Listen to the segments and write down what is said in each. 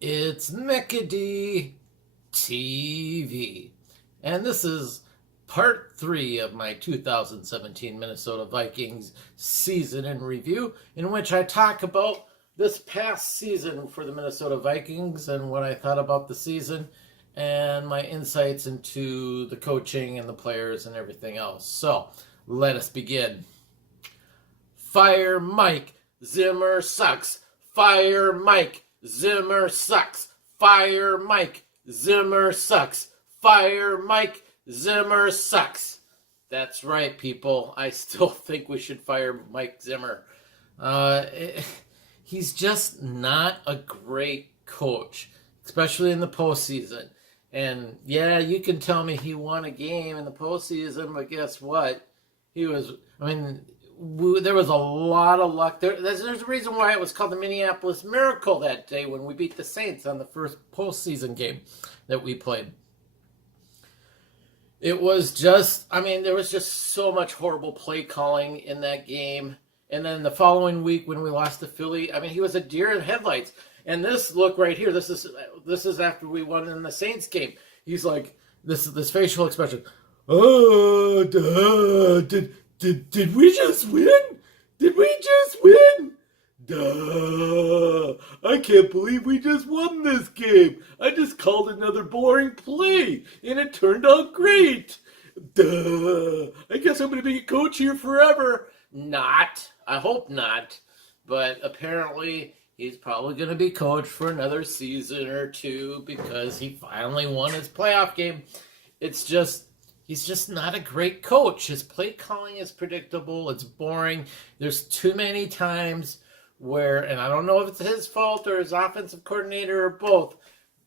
It's Mickey TV, and this is part 3 of my 2017 Minnesota Vikings season in review, in which I talk about this past season for the Minnesota Vikings and what I thought about the season and my insights into the coaching and the players and everything else. So, let us begin. Fire Mike, Zimmer sucks. Fire Mike, Zimmer sucks. Fire Mike, Zimmer sucks. Fire Mike, Zimmer sucks. That's right, people. I still think we should fire Mike Zimmer. He's just not a great coach, especially in the postseason. And yeah, you can tell me he won a game in the postseason, but guess what? There was a lot of luck. There's a reason why it was called the Minneapolis Miracle that day when we beat the Saints on the first postseason game that we played. It was just, there was just so much horrible play calling in that game. And then the following week when we lost to Philly, he was a deer in headlights. And this look right here, this is after we won in the Saints game. He's like, this facial expression. Oh, did we just win? Did we just win? Duh. I can't believe we just won this game. I just called another boring play, and it turned out great. Duh. I guess I'm going to be a coach here forever. Not. I hope not. But apparently, he's probably going to be coach for another season or two because he finally won his playoff game. He's just not a great coach. His play calling is predictable. It's boring. There's too many times where, and I don't know if it's his fault or his offensive coordinator or both,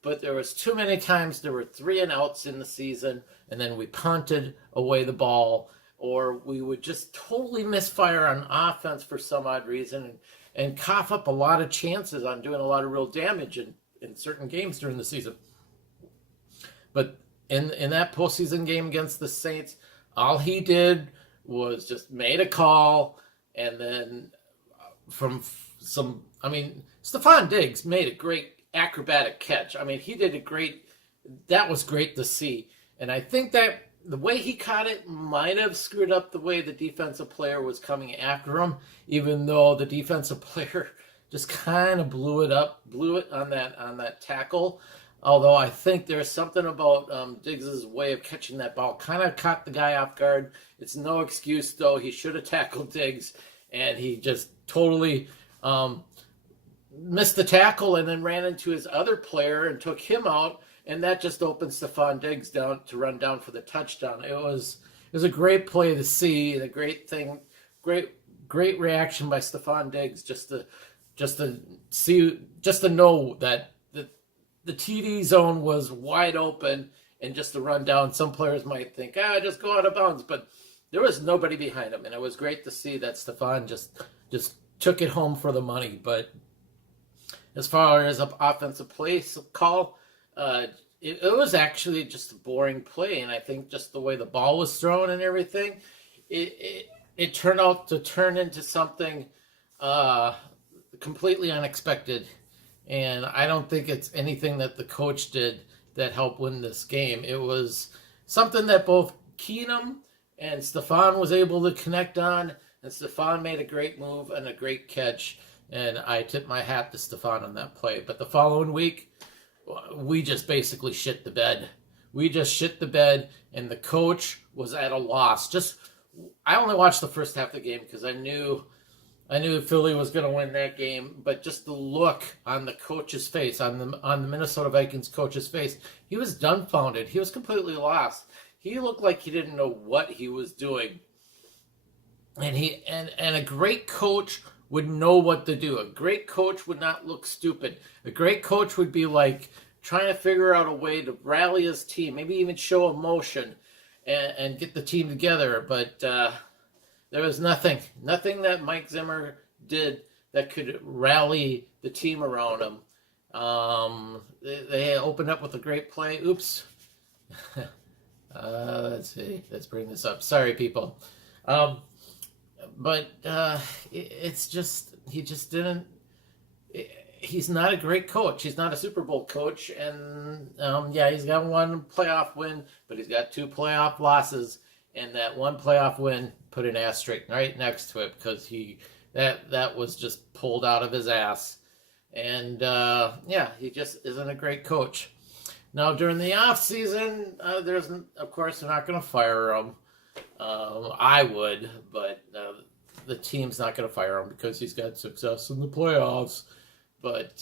but there was too many times there were 3 and outs in the season, and then we punted away the ball, or we would just totally misfire on offense for some odd reason and cough up a lot of chances on doing a lot of real damage in certain games during the season. But in that postseason game against the Saints, all he did was just made a call, and then Stephon Diggs made a great acrobatic catch. He did that was great to see. And I think that the way he caught it might have screwed up the way the defensive player was coming after him, even though the defensive player just kind of blew it on that tackle. Although I think there's something about Diggs' way of catching that ball. Kind of caught the guy off guard. It's no excuse, though. He should have tackled Diggs, and he just totally missed the tackle and then ran into his other player and took him out, and that just opened Stephon Diggs down to run down for the touchdown. It was a great play to see, and a great thing, great reaction by Stephon Diggs just to know that the TD zone was wide open, and just to run down. Some players might think, just go out of bounds, but there was nobody behind him, and it was great to see that Stephon just took it home for the money. But as far as an offensive play call, it was actually just a boring play, and I think just the way the ball was thrown and everything, it turned out to turn into something completely unexpected. And I don't think it's anything that the coach did that helped win this game. It was something that both Keenum and Stephon was able to connect on, and Stephon made a great move and a great catch, and I tip my hat to Stephon on that play. But the following week, we just basically shit the bed. We just shit the bed, and the coach was at a loss. I only watched the first half of the game because I knew Philly was going to win that game, but just the look on the coach's face, on the Minnesota Vikings coach's face, he was dumbfounded. He was completely lost. He looked like he didn't know what he was doing. And a great coach would know what to do. A great coach would not look stupid. A great coach would be like trying to figure out a way to rally his team, maybe even show emotion and get the team together. But there was nothing that Mike Zimmer did that could rally the team around him. They opened up with a great play. Oops. Let's see. Let's bring this up. Sorry, people. But it's just, he just didn't, he's not a great coach. He's not a Super Bowl coach, and yeah, he's got one playoff win, but he's got two playoff losses, and that one playoff win put an asterisk right next to it because that was just pulled out of his ass, and yeah, he just isn't a great coach. Now during the off season, there's of course they're not going to fire him. I would, but the team's not going to fire him because he's got success in the playoffs. But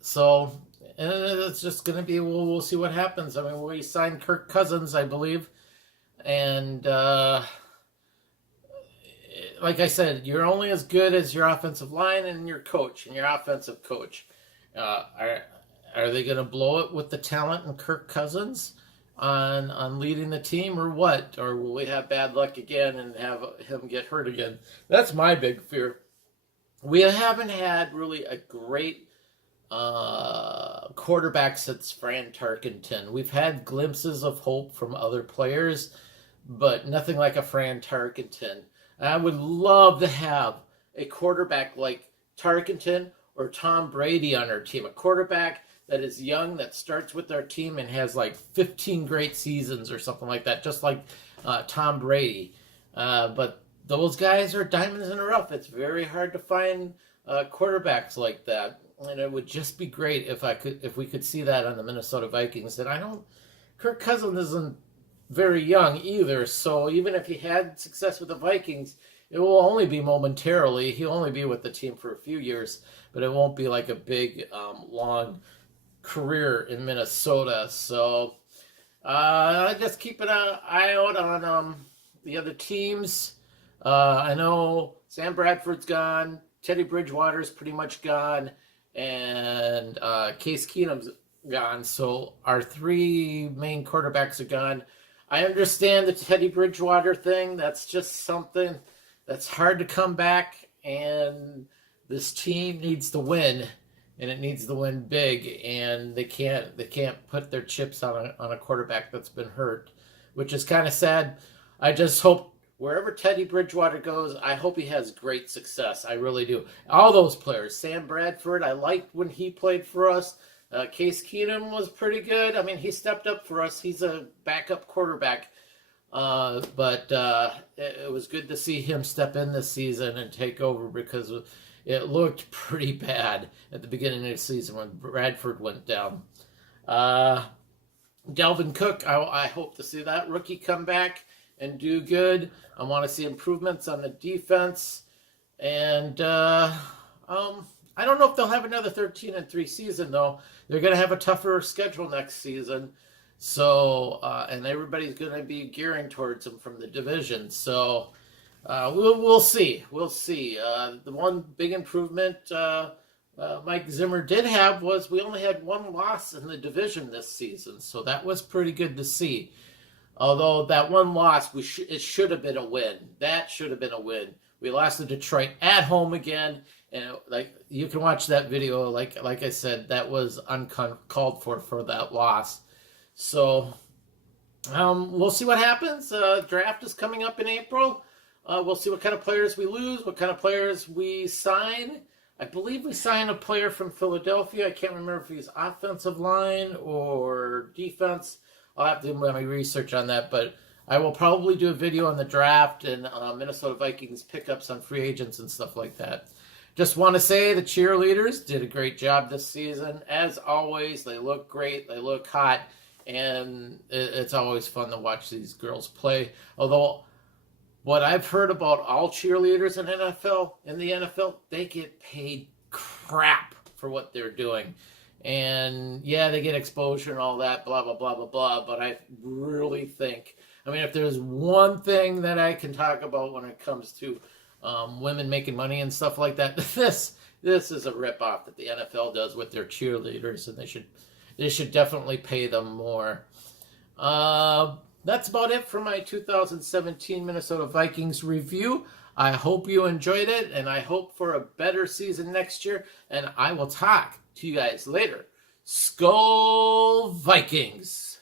so and it's just going to be we'll see what happens. I mean, we signed Kirk Cousins, I believe, and like I said, you're only as good as your offensive line and your coach and your offensive coach. Are they going to blow it with the talent in Kirk Cousins on leading the team, or what? Or will we have bad luck again and have him get hurt again? That's my big fear. We haven't had really a great quarterback since Fran Tarkenton. We've had glimpses of hope from other players, but nothing like a Fran Tarkenton. I would love to have a quarterback like Tarkenton or Tom Brady on our team. A quarterback that is young, that starts with our team and has like 15 great seasons or something like that, just like Tom Brady. But those guys are diamonds in the rough. It's very hard to find quarterbacks like that, and it would just be great if we could see that on the Minnesota Vikings. And Kirk Cousins isn't very young either, so even if he had success with the Vikings, it will only be momentarily. He'll only be with the team for a few years, but it won't be like a big, long career in Minnesota. So just keep an eye out on the other teams. I know Sam Bradford's gone, Teddy Bridgewater's pretty much gone, and Case Keenum's gone. So our three main quarterbacks are gone. I understand the Teddy Bridgewater thing. That's just something that's hard to come back, and this team needs to win, and it needs to win big, and they can't put their chips on a quarterback that's been hurt, which is kind of sad. I just hope wherever Teddy Bridgewater goes, I hope he has great success. I really do. All those players, Sam Bradford, I liked when he played for us. Case Keenum was pretty good. I mean, he stepped up for us. He's a backup quarterback. But it was good to see him step in this season and take over because it looked pretty bad at the beginning of the season when Bradford went down. Dalvin Cook, I hope to see that rookie come back and do good. I want to see improvements on the defense. And I don't know if they'll have another 13-3 season, though. They're going to have a tougher schedule next season. So, and everybody's going to be gearing towards them from the division. So, we'll see. We'll see. The one big improvement Mike Zimmer did have was we only had one loss in the division this season. So that was pretty good to see. Although that one loss, it should have been a win. That should have been a win. We lost to Detroit at home again. And like you can watch that video, like I said, that was uncalled for that loss. So we'll see what happens. Draft is coming up in April. We'll see what kind of players we lose, what kind of players we sign. I believe we signed a player from Philadelphia. I can't remember if he's offensive line or defense. I'll have to do my research on that, but I will probably do a video on the draft and Minnesota Vikings pickups on free agents and stuff like that. Just want to say the cheerleaders did a great job this season. As always, they look great. They look hot. And it's always fun to watch these girls play. Although, what I've heard about all cheerleaders in the NFL, they get paid crap for what they're doing. And yeah, they get exposure and all that, blah, blah, blah, blah, blah. But I really think, if there's one thing that I can talk about when it comes to women making money and stuff like that, this is a ripoff that the NFL does with their cheerleaders, and they should definitely pay them more. That's about it for my 2017 Minnesota Vikings review. I hope you enjoyed it, and I hope for a better season next year, and I will talk to you guys later. Skol Vikings!